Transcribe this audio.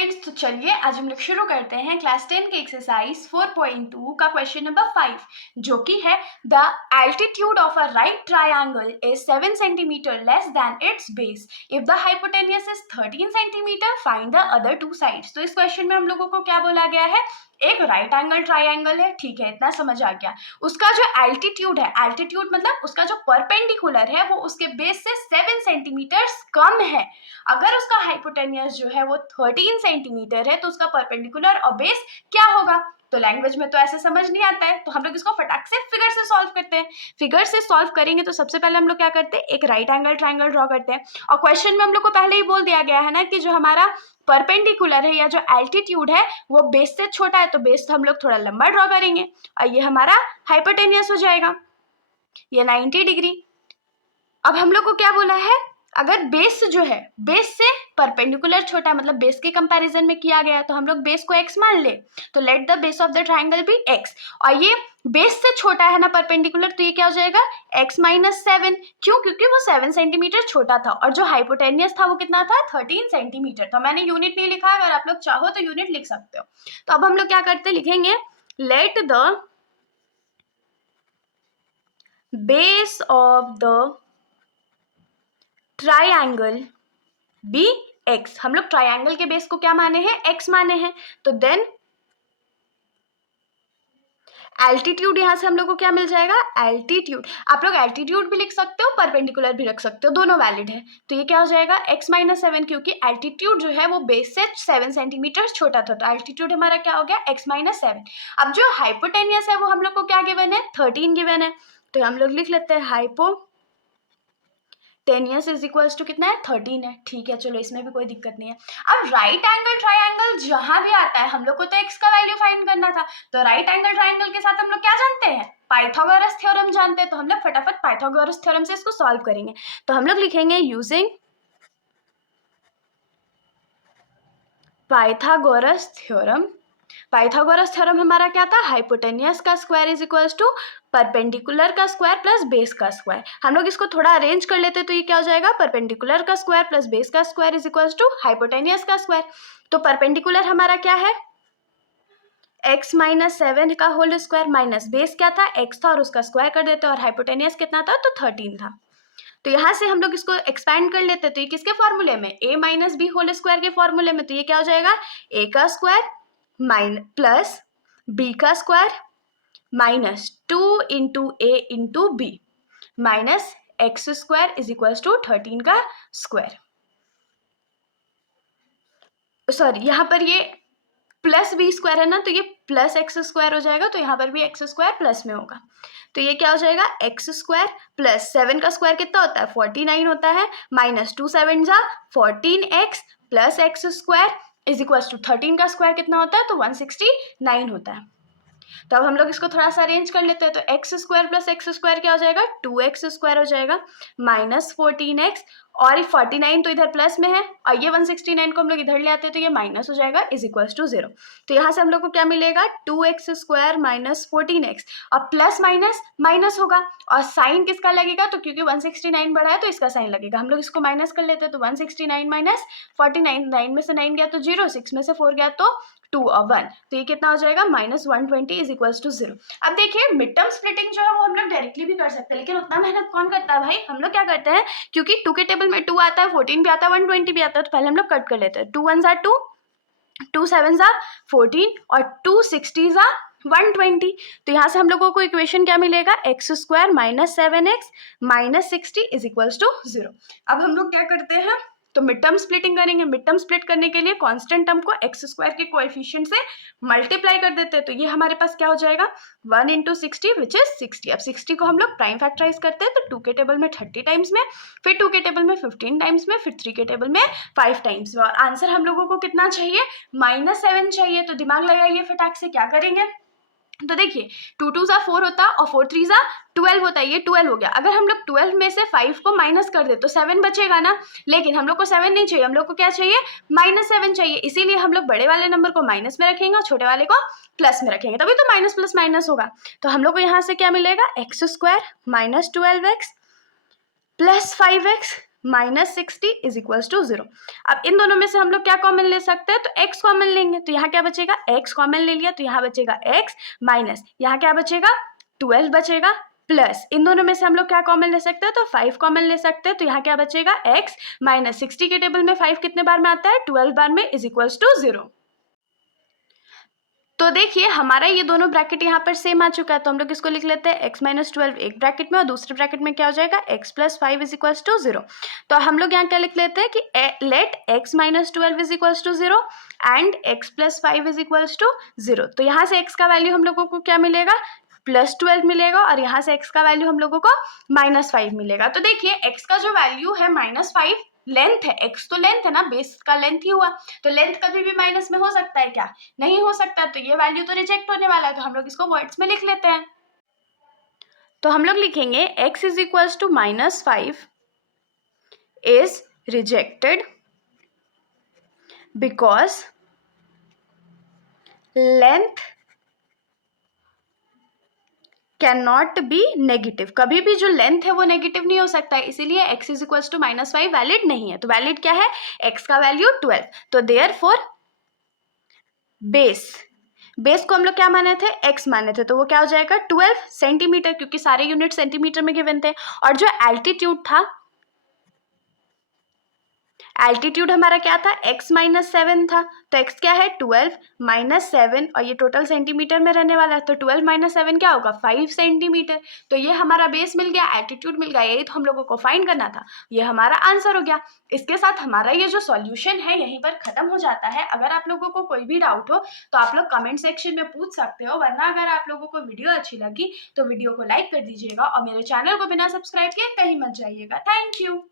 Students, तो चलिए आज हम लोग शुरू करते हैं क्लास 10 के एक्सरसाइज 4.2 का क्वेश्चन नंबर 5, जो कि है the altitude of a right triangle is 7 centimetre less than it's base if the hypotenuse is 13 centimetre find the other two sides. तो इस क्वेश्चन में हम लोगों को क्या बोला गया है, एक राइट एंगल ट्रायंगल है, ठीक है, इतना समझ आ गया। उसका जो एल्टीट्यूड है, एल्टीट्यूड मतलब उसका जो परपेंडिकुलर है वो उसके बेस से 7 सेंटीमीटर कम है। अगर उसका हाइपोटेन्यूज जो है वो 13 सेंटीमीटर है तो उसका परपेंडिकुलर और बेस क्या होगा। तो लैंग्वेज में तो ऐसे समझ नहीं आता है, तो हम लोग इसको फटाक से फिगर से सॉल्व करते हैं। फिगर से सॉल्व करेंगे तो सबसे पहले हम लोग क्या करते हैं, एक राइट एंगल ट्रायंगल ड्रॉ करते हैं। और क्वेश्चन में हम लोग को पहले ही बोल दिया गया है ना कि जो हमारा परपेंडिकुलर है या जो एल्टीट्यूड है वो बेस से छोटा है, तो बेस हम लोग थोड़ा लंबा ड्रॉ करेंगे और ये हमारा हाइपोटेन्यूज हो जाएगा, ये 90 डिग्री। अब हम लोग को क्या बोला है, अगर बेस जो है बेस से परपेंडिकुलर छोटा मतलब बेस के कंपैरिजन में किया गया तो हम लोग बेस को x मान ले, तो let the base of the triangle be x। और ये बेस से छोटा है ना परपेंडिकुलर, तो ये क्या हो जाएगा x माइनस 7। क्यों? क्योंकि वो 7 सेंटीमीटर छोटा था और जो हाइपोटेन्यूज था वो कितना था, 13 सेंटीमीटर। तो मैंने यूनिट नहीं लिखा है, अगर आप लोग चाहो तो यूनिट लिख सकते हो। तो अब हम लोग क्या करते लिखेंगे, let the base of the triangle be x। हम लोग ट्राइंगल के बेस को क्या माने हैं, x माने हैं। तो देन एल्टीट्यूड यहां से हम लोग को क्या मिल जाएगा, एल्टीट्यूड। आप लोग एल्टीट्यूड भी लिख सकते हो, परपेंडिकुलर भी रख सकते हो, दोनों वैलिड है। तो ये क्या हो जाएगा x माइनस 7, क्योंकि एल्टीट्यूड जो है वो बेस से 7 सेंटीमीटर छोटा था, तो एल्टीट्यूड हमारा क्या हो गया, x माइनस 7। अब जो हाइपोटेन्यूज है वो हम लोग को क्या गिवन है, 13 गिवन है। तो हम लोग लिख लेते हैं हाइपो टेनियस इज इक्वल्स टू कितना है, 13 है, ठीक है, चलो इसमें भी कोई दिक्कत नहीं है। अब राइट एंगल ट्रायंगल जहां भी आता है हम लोग को तो x का वैल्यू फाइंड करना था। तो राइट एंगल ट्रायंगल के साथ हम लोग क्या जानते हैं, पाइथागोरस थ्योरम जानते हैं। तो हम लोग फटाफट पाइथागोरस थ्योरम से इसको सॉल्व करेंगे। तो हम लोग लिखेंगे using Pythagoras theorem. Pythagoras theorem हमारा क्या था, हाइपोटेन्यूज का square is equals to perpendicular का स्क्वायर प्लस बेस का स्क्वायर। हम लोग इसको थोड़ा अरेंज कर लेते तो ये क्या हो जाएगा, परपेंडिकुलर का स्क्वायर प्लस बेस का square is equals to hypotenuse का स्क्वायर। तो परपेंडिकुलर हमारा क्या है, x माइनस 7 का होल स्क्वायर माइनस बेस क्या था, x था और उसका स्क्वायर कर देते, और हाइपोटेन्यूज कितना था, तो 13 था। तो यहाँ से हम लोग इसको एक्सपैंड कर लेते, तो ये किसके फॉर्मूले में, a minus B whole square के फॉर्मूले में। तो ये क्या हो जाएगा, a का स्क्वायर प्लस b का square minus 2 into A into B minus X square is equals to 13 का स्क्वायर। सॉरी, यहाँ पर ये प्लस बी स्क्वायर है ना, तो ये प्लस एक्स स्क्वायर हो जाएगा, तो यहाँ पर भी एक्स स्क्वायर प्लस में होगा। तो ये क्या हो जाएगा, एक्स स्क्वायर प्लस 7 का स्क्वायर कितना होता है, 49 होता है, माइनस 2 7 जा 14x plus X square is equal to 13 का स्क्वायर कितना होता है, तो 169 होता है। तो अब हम लोग इसको थोड़ा सा अरेंज कर लेते हैं। तो x square plus X square क्या हो जाएगा, 2x स्क्वायर हो जाएगा माइनस 14x, और 49 तो इधर प्लस में है और ये 169 को हम लोग इधर ले आते हैं तो ये माइनस हो जाएगा इज इक्वल्स टू 0। तो यहाँ से हम लोग को क्या मिलेगा, 2x स्क्वायर माइनस 14x, और प्लस माइनस माइनस होगा और साइन किसका लगेगा, तो क्योंकि 169 बढ़ा है तो इसका साइन लगेगा। हम लोग इसको माइनस कर लेते हैं, तो 169 माइनस 49, 9 में से 9 गया तो 0, 6 में से 4 गया तो 2 और 1, तो ये कितना हो जाएगा, माइनस 120 इज इक्वल्स टू 0। अब देखिए मिड टर्म स्प्लिटिंग जो है वो हम लोग डायरेक्टली भी कर सकते हैं, लेकिन उतना मेहनत कौन करता है भाई। हम लोग क्या करते हैं, क्योंकि 2 के टेबल में 2 आता है, 14 भी आता है, 120 भी आता है, तो पहले हम लोग कट कर लेते हैं। 2 1 जा 2, 2 7 जा 14 और 2 60 जा 120। तो यहाँ से हम लोगों को इक्वेशन क्या मिलेगा, X square minus 7x minus 60 is equals to 0। अब हम लोग क्या करते हैं, तो मिड टर्म स्प्लिटिंग करेंगे। मिड टर्म स्प्लिट करने के लिए कांस्टेंट टर्म को एक्स स्क्वायर के कोएफिशिएंट से मल्टीप्लाई कर देते हैं, तो ये हमारे पास क्या हो जाएगा, 1 इंटू 60 विच इज 60। अब 60 को हम लोग प्राइम फैक्टराइज करते हैं, तो 2 के टेबल में 30 टाइम्स में, फिर 2 के टेबल में 15 टाइम्स में, फिर 3 के टेबल में 5 टाइम्स में, और आंसर हम लोगों को कितना चाहिए, -7 चाहिए। तो दिमाग लगाइए फटाक से, क्या करेंगे, तो देखिए 2 2 जा 4 होता और 4 3 जा 12 होता है, ये 12 हो गया। अगर हम लोग 12 में से 5 को माइनस कर दे तो 7 बचेगा ना, लेकिन हम लोग को 7 नहीं चाहिए, हम लोग को क्या चाहिए, -7 चाहिए। इसीलिए हम लोग बड़े वाले नंबर को माइनस में रखेंगे और छोटे वाले को प्लस में रखेंगे, तभी तो माइनस प्लस माइनस होगा। तो हम लोग को यहाँ से क्या मिलेगा, X square minus 12x plus 5x -60 is equals to 0। अब इन दोनों में से हम लोग क्या कॉमन ले सकते हैं, तो x कॉमन लेंगे, तो यहाँ क्या बचेगा, x कॉमन ले लिया तो यहाँ बचेगा x माइनस यहाँ क्या बचेगा 12 बचेगा, प्लस इन दोनों में से हम लोग क्या कॉमन ले सकते हैं, तो 5 कॉमन ले सकते हैं, तो यहाँ क्या बचेगा x माइनस 60 के टेबल में 5 कितने बार में आता है, 12 बार में, इज इक्वल्स टू 0। तो देखिए हमारा ये दोनों ब्रैकेट यहाँ पर सेम आ चुका है, तो हम लोग इसको लिख लेते हैं x माइनस 12 एक ब्रैकेट में और दूसरे ब्रैकेट में क्या हो जाएगा x plus 5 is equals to 0। तो हम लोग यहाँ क्या लिख लेते हैं कि let x minus 12 is equals to 0 and x plus 5 is equals to 0। तो यहाँ से x का वैल्यू हम लोगों को क्या मिलेगा, +12 मिलेगा, और यहाँ से x का वैल्यू हम लोगों को -5 मिलेगा। तो देखिए x का जो वैल्यू है -5 लेंथ है, x तो लेंथ है ना, बेस का लेंथ ही हुआ, तो लेंथ कभी भी माइनस में हो सकता है क्या, नहीं हो सकता, तो ये वैल्यू तो रिजेक्ट होने वाला है, तो हम लोग इसको वर्ड्स में लिख लेते हैं। तो हम लोग लिखेंगे x is equals to -5 is rejected because length can not be negative, कभी भी जो लेंथ है वो नेगेटिव नहीं हो सकता है, इसीलिए x is equals to -5 valid नहीं है। तो वैलिड क्या है, x का वैल्यू 12, तो देयरफॉर बेस को हम लोग क्या माने थे, x माने थे, तो वो क्या हो जाएगा 12 सेंटीमीटर, क्योंकि सारे यूनिट सेंटीमीटर में गिवन थे। और जो एल्टीट्यूड था, एल्टीट्यूड हमारा क्या था, x माइनस 7 था, तो x क्या है 12 माइनस 7, और ये टोटल सेंटीमीटर में रहने वाला है, तो 12 माइनस 7 क्या होगा 5 सेंटीमीटर। तो ये हमारा बेस मिल गया, एल्टीट्यूड मिल गया, यही तो हम लोगों को फाइंड करना था, ये हमारा आंसर हो गया। इसके साथ हमारा ये जो सॉल्यूशन है यहीं पर खत्म हो जाता है। अगर आप लोगों को कोई भी डाउट हो तो आप लोग कमेंट सेक्शन में पूछ सकते हो, वरना अगर आप लोगों को वीडियो अच्छी लगी तो वीडियो को लाइक कर दीजिएगा और मेरे चैनल को बिना सब्सक्राइब किए कहीं मत जाइएगा। Thank you.